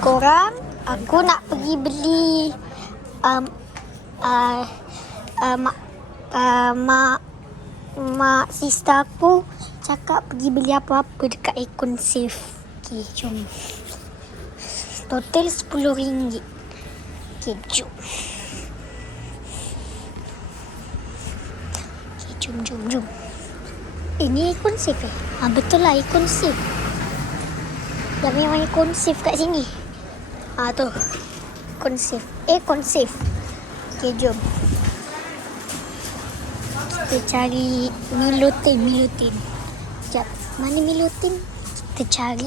korang, aku nak pergi beli mak sister aku cakap pergi beli apa-apa dekat Econ Safe. Okay, jom. Total RM10. Okay, jom. Okay, jom. Ini Econ Safe eh? Betul lah, Econ Safe. Yang memang Econ Safe kat sini. Tu. Econ Safe. Okay, jom. Kita cari Milutin. Sekejap. Mana Milutin? Kita cari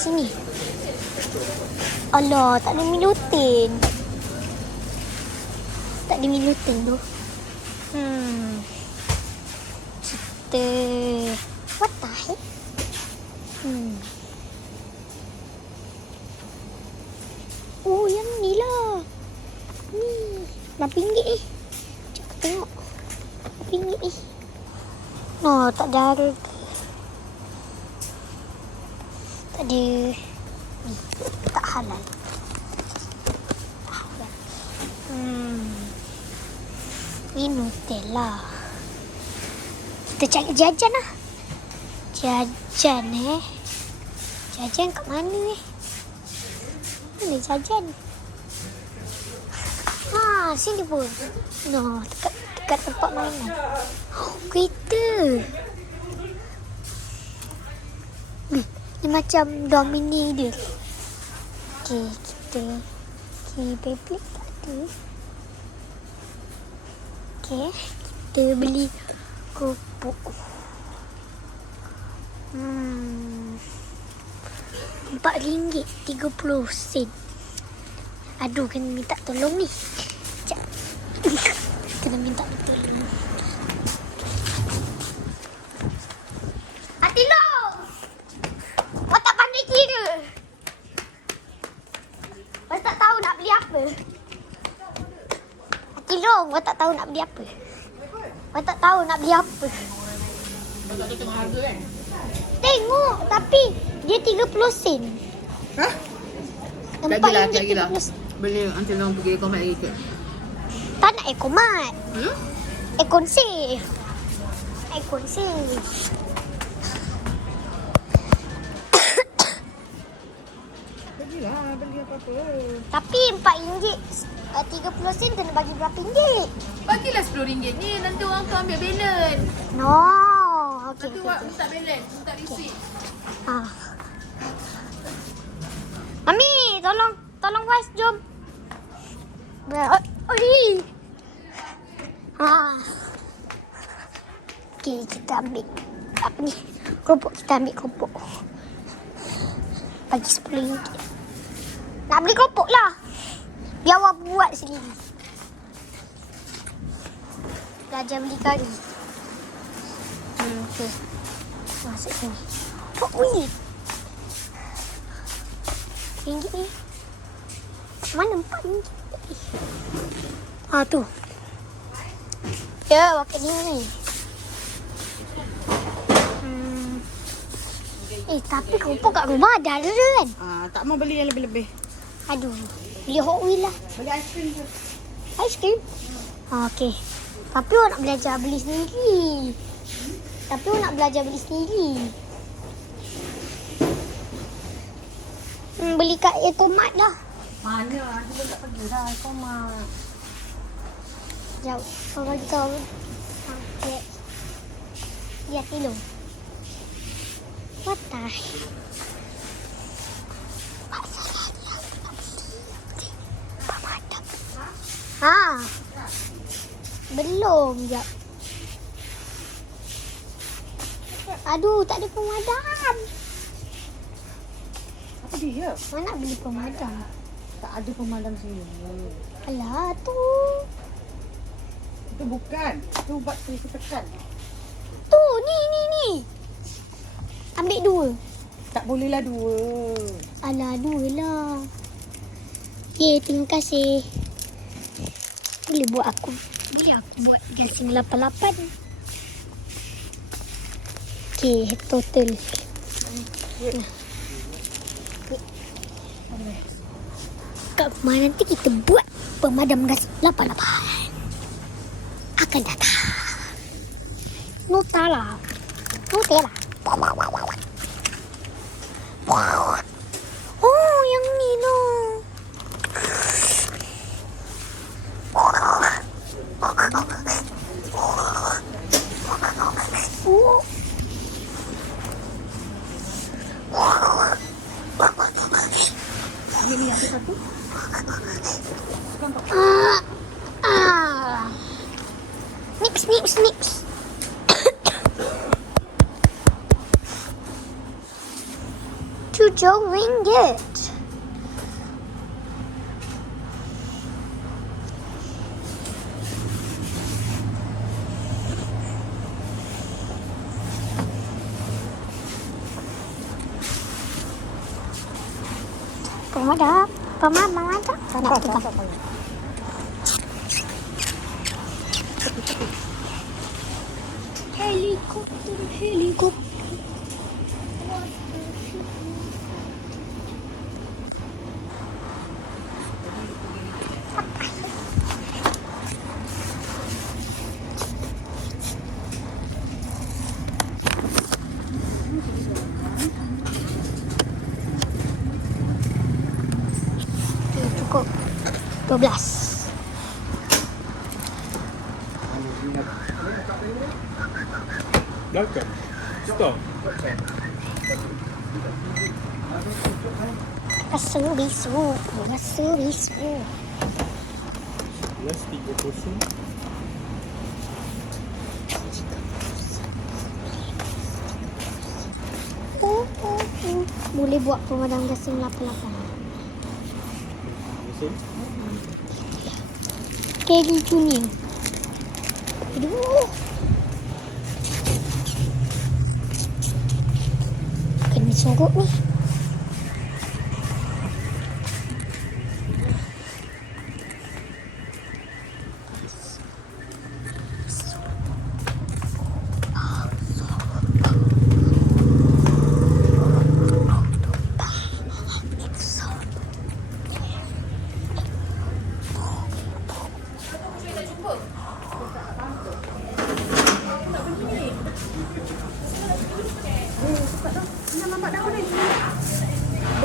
sini. Alah, tak ada Milutin. Tak ada Milutin tu. Kita... What the heck? Oh, yang ni lah. Ni. RM8 ni. Sekejap aku tengok. RM8 ni. No, tak ada harga. Tak ada. Ni. Tak halal. Ni Nutella. Kita cari jajan lah. Jajan kat mana Mana jajan? Sini pun. No, dekat tempat mainan. Kereta. Ni macam Domini dia. Okay, kita. Okay, Beyblade tak ada. Okay, kita beli kerupuk. RM4.30. Aduh, kena minta tolong ni. Sekejap. Kena minta tolong. Atilong! Kau tak pandai kira. Kau tak tahu nak beli apa. Atilong, kau tak tahu nak beli apa. Kau tak tahu nak beli apa. Kau tak tengok harga kan? Tengok, tapi dia 30 sen. Hah? Lagi lah. Boleh nanti orang pergi Ecomat lagi ke? Tak nak Ecomat. Econ Safe. Pergilah, beli apa-apa. Tapi RM4 30 sen kena bagi berapa ringgit? Bagilah RM10 ni, nanti orang tu ambil balance. No. Okay. Nanti awak minta balance, minta receipt. Mami, tolong guys, jom. Okay, kita ambil apa ni? Kerupuk, kita ambil kerupuk. Bagi RM10. Nak beli kerupuk lah. Biar awak buat sendiri. Belajar beli kari. Okay. Masuk sini. Wih. RM4 ni. Mana RM4? Tu. Ya, pakai ni. Tapi kerupuk kat rumah ada kan? Tak mau beli yang lebih-lebih. Aduh. Beli Hot Wheels lah. Beli aiskrim je. Aiskrim? Okey. Tapi awak nak belajar beli sendiri. Beli kat Ecomat lah. Mana? Aku pun tak pergi dah Ecomat. Jauh. Kau bagi tahu. Lihat dulu. What the heck? Masalahnya pemadam. Belum je. Aduh, tak ada pemadam. Apa dia? Mana nak beli pemadam? Tak ada pemadam sini. Alah, tu. Itu bukan. Itu ubat saya tekan. Tu, ni. Ambil 2. Tak bolehlah 2. Alah, 2 lah. Okay, terima kasih. Boleh buat aku buat gasing 88. Okay, total. Kat rumah nanti kita buat pemadam gas 88 akan datang. Nutella. Oh, yang ni noh. Oh. Ambil minyak tu satu. Nips. 7 ringgit. Pemadam. Tak nak pegang. Helikopter. Okay, cukup 12. Belakang. Stop. Rasa bisu. Last 30%. Boleh buat pemadam gas 88. Masuk. Kelly Junior. Aduh. Kena sorok ni.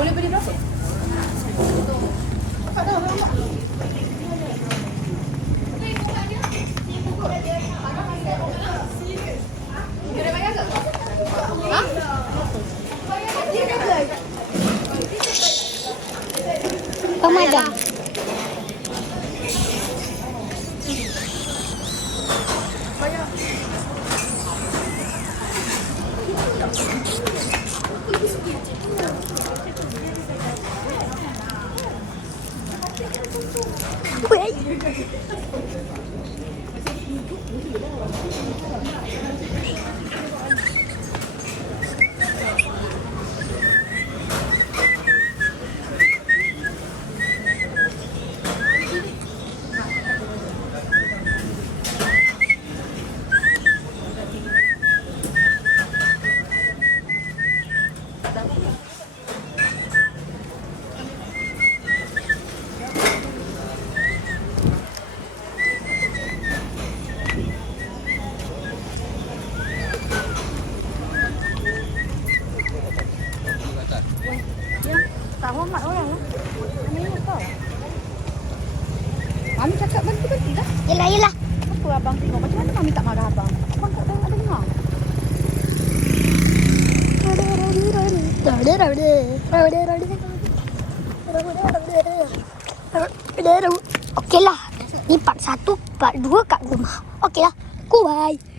Boleh beli berapa? Pemadam. Wait. Tak hormat orang lah. Kami ingat tau. Mami cakap berhenti lah. Yelah. Apa abang tengok? Macam mana Mami tak marah abang? Abang tak ada dengar. Okeylah. Ni part 1, part 2 kat rumah. Okeylah. Bye.